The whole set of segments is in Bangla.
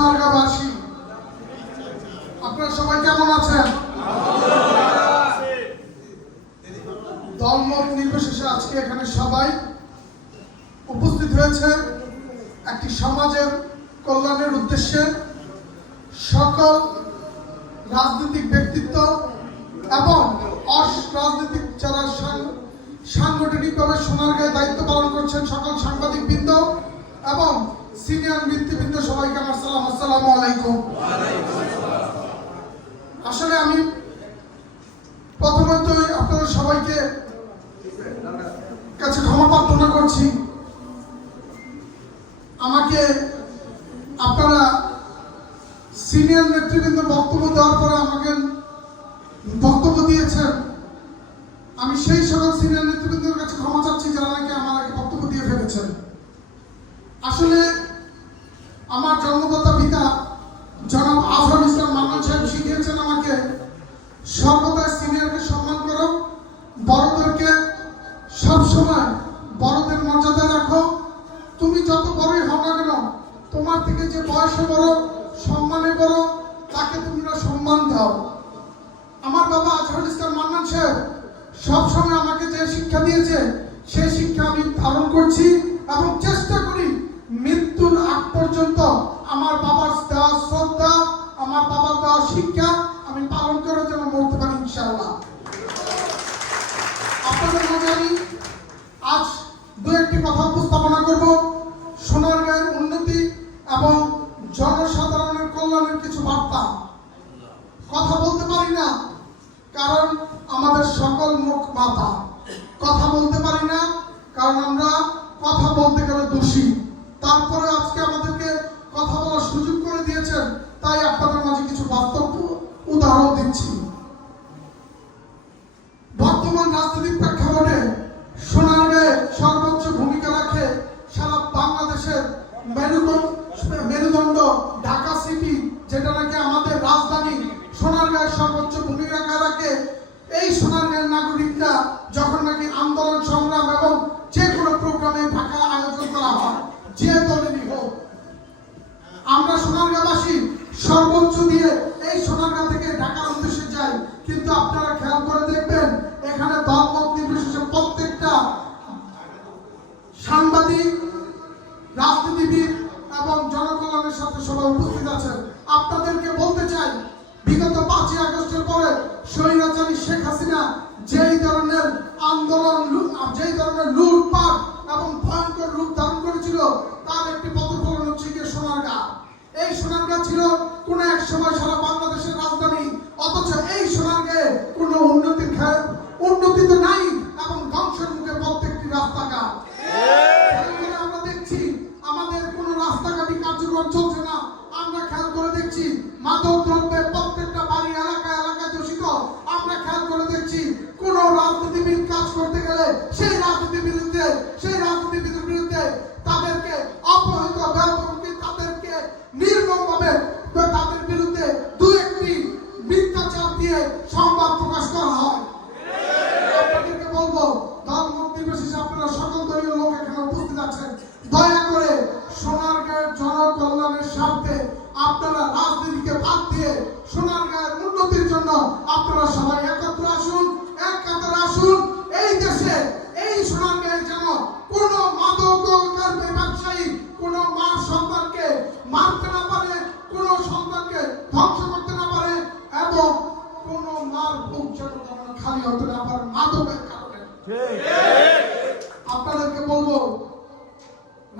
সোনারগাঁওবাসী, আপনারা সবাই কেমন আছেন? দলমত নির্বিশেষে আজকে এখানে সবাই উপস্থিত হয়েছে একটি সমাজের কল্যাণের উদ্দেশ্যে। সকল রাজনৈতিক ব্যক্তিত্ব এবং অরাজনৈতিক যারা সাংগঠনিকভাবে সোনারগাঁয়ে দায়িত্ব পালন করছেন, সকল সাংবাদিকবৃন্দ এবং সিনিয়র নেতৃবৃন্দ, সবাইকে আমার সালাম, আসসালামু আলাইকুম। আসলে আমি প্রথমতই আপনাদের সবাইকে কাছে ক্ষমা প্রার্থনা করছি। আমাকে আপনারা সিনিয়র নেতৃবৃন্দ বক্তব্য দেওয়ার পরে আমাকে বক্তব্য দিয়েছেন। আমি সেই সকল সিনিয়র নেতৃবৃন্দের কাছে ক্ষমা চাচ্ছি যারা নাকি আমার আগে বক্তব্য দিয়ে ফেলেছেন। আসলে আমার জন্মদাতা পিতা জনাব আজহারুল ইসলাম মান্নান সাহেব শিখিয়েছেন আমাকে সর্বদা সিনিয়রকে সম্মান করো, বড়দেরকে সবসময় বড়দের মর্যাদা রাখো। তুমি যত বড়ই হও না কেন, তোমার থেকে যে বয়সে বড়, সম্মানে বড়, তাকে তোমরা সম্মান দাও। আমার বাবা আজহারুল ইসলাম মান্নান সাহেব সবসময় আমাকে যে শিক্ষা দিয়েছে সেই শিক্ষা আমি পালন করছি এবং চেষ্টা করি মৃত্যুর আগ পর্যন্ত আমার বাবার দেওয়া শ্রদ্ধা, আমার বাবার দেওয়া শিক্ষা আমি পালন করে যেন মরতে পারি ইনশাআল্লাহ। আপনাদের মাঝে আমি আজ দু একটি কথা উপস্থাপনা করব। সোনারগাঁয়ের উন্নতি এবং জনসাধারণের কল্যাণের কিছু বার্তা। কথা বলতে পারি না কারণ আমাদের সকল মুখ বাধা। কথা বলতে পারি না কারণ আমরা কথা বলতে গেলে দোষী। তারপরে আজকে আমাদেরকে কথা বলার সুযোগ করে দিয়েছেন, তাই আপনাদের মাঝে কিছু বাস্তব উদাহরণ দিচ্ছি। বর্তমান রাজনৈতিক প্রেক্ষাপটে সোনারগাঁয়ে সর্বোচ্চ ভূমিকা রাখে সারা বাংলাদেশের মেরুদণ্ড ঢাকা সিটি, যেটা নাকি আমাদের রাজধানী। সোনারগাঁয়ের সর্বোচ্চ ভূমিকা রাখে। এই সোনারগাঁয়ের নাগরিকরা যখন নাকি আন্দোলন সংগ্রাম এবং যে কোনো প্রোগ্রামে ঢাকা আয়োজন করা হয়, যে দলেরই হোক, আমরা সোনারগাঁওবাসী সর্বোচ্চ দিয়ে এই সোনারগাঁ থেকে ঢাকার উদ্দেশ্যে যাই। কিন্তু আপনারা খেয়াল করে দেখবেন এখানে দলমত নির্বিশেষে প্রত্যেকটা সাংবাদিক, রাজনীতিবিদ এবং জনকল্যাণের সাথে সবাই উপস্থিত আছেন। আপনাদেরকে বলতে চাই, বিগত 5ই আগস্টের পরে স্বৈরাচারী শেখ হাসিনা যেই ধরনের আন্দোলন, যেই ধরনের লুটপাট এবং ভয়ঙ্কর রূপ ধারণ করেছিল, তার একটি প্রতিফলন হচ্ছে গিয়ে সোনারগাঁ। এই সোনারগাঁ ছিল কোনো এক সময় সারা বাংলাদেশের রাজধানী, অথচ এই সোনারগাঁয়ে কোনো উন্নতি তো নাই এবং ধ্বংসের মুখে প্রত্যেকটি রাস্তাঘাট। আমরা দেখছি আমাদের কোনো রাস্তাঘাটই কার্যক্রম চলছে না। আমরা খেয়াল করে দেখছি মাদক দ্রব্যের প্রত্যেকটা বাড়ি এলাকায় দূষিত। আমরা খেয়াল করে দেখছি কোন রাজনীতিবিদ কাজ করতে গেলে সেই রাজনীতিবিদের বিরুদ্ধে তাদেরকে অপহৃত, তাদেরকে নির্মমভাবে তাদের বিরুদ্ধে দু একটি মিথ্যাচার দিয়ে সংবাদ প্রকাশ করা হয়। আপনাদেরকে বলবো, দলমত নির্বিশেষে আপনারা সকল দলীয় লোক এখানে উপস্থিত আছেন, দয়া করে সোনারগাঁয়ের জনকল্যাণের স্বার্থে আপনারা রাজনীতিকে বাদ দিয়ে সোনারগাঁয়ের উন্নতির জন্য আপনারা সবাই একত্র আসুন, এক কাতারে আসুন। এই দেশে এই সোনারগাঁয়ে যেন কোনো মাদক ব্যবসায়ী কোনো মার সন্তানকে মারতে না পারে, কোনো সন্তানকে ধ্বংস করতে না পারে এবং কোনো মার বুক যেন খালি হতে না পারে মাদকের কারণে। আপনাদেরকে বলবো,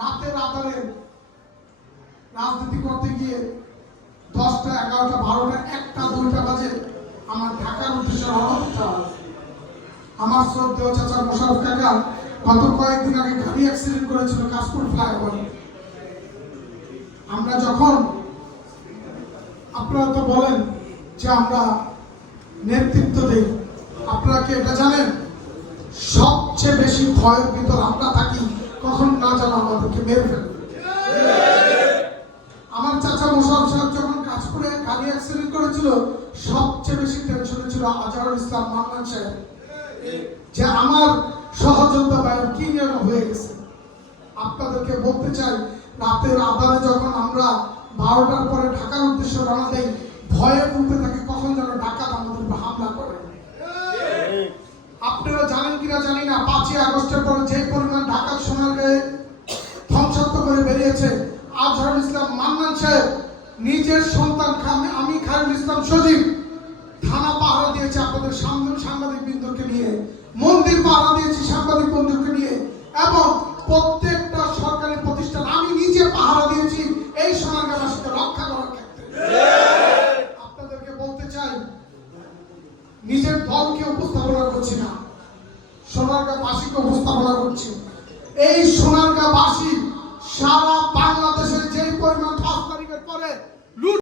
রাতের আধারে রাজনীতি করতে গিয়ে 10টা, 11টা, 12টা, 1টা, 2টা বাজে আমার ঢাকার উদ্দেশ্যে রওনা দিতে হবে। আমার শ্রদ্ধেয় চাচা মোশাররফ কাকা গত কয়েকদিন আগে গাড়ি অ্যাক্সিডেন্ট করেছিল কাশপুর ফ্লাইওভারে। আমরা যখন, আপনারা তো বলেন যে আমরা নেতৃত্ব দেই, আপনারা কি এটা জানেন সবচেয়ে বেশি ভয়ের ভিতর আমরা থাকি কখন না জানো আমাদেরকে মেরে ফেলবে। আমার চাচা মোশাররফ সাহেব যখন কাশপুরে গাড়ি অ্যাক্সিডেন্ট করেছিল, সবচেয়ে বেশি টেনশনে ছিল আজহারুল ইসলাম মান্নান সাহেব, যে আমার সহযোদ্ধা ভাইয়ের কি নিয়ম হয়ে গেছে। আপনাদেরকে বলতে চাই, রাতের আধারে যখন আমরা 12টার পরে ঢাকার উদ্দেশ্যে রওনা দেই, ভয়ে উঠতে থাকে কখন যেন ডাকাত আমাদের উপর হামলা করে। আপনারা জানেন কিনা জানি না, 5ই আগস্টের পরে যে পরিমাণ ঢাকার সোনারগাঁয়ে ধ্বংসাত্মক করে বেরিয়েছে, আজহারুল ইসলাম মান্নান সাহেব নিজের সন্তান আমি খায়রুল ইসলাম সজীব থানা পাহারা দিয়েছে আপনাদের সাংবাদিক বৃন্দকে নিয়ে, মন্দির পাহারা দিয়েছি সাংবাদিক বন্ধুকে নিয়ে, এবং প্রত্যেকটা সরকারি প্রতিষ্ঠান আমি নিজে পাহারা দিয়েছি এই সোনারগাঁওবাসীকে রক্ষা করার ক্ষেত্রে। আপনাদেরকে বলতে চাই, নিজের দলকে উপস্থাপনা করছি না, সোনারগাঁওবাসীকে উপস্থাপনা করছি। এই সোনারগাঁওবাসী সারা বাংলাদেশের যে পরিমাণ 5 তারিখের পরে লুট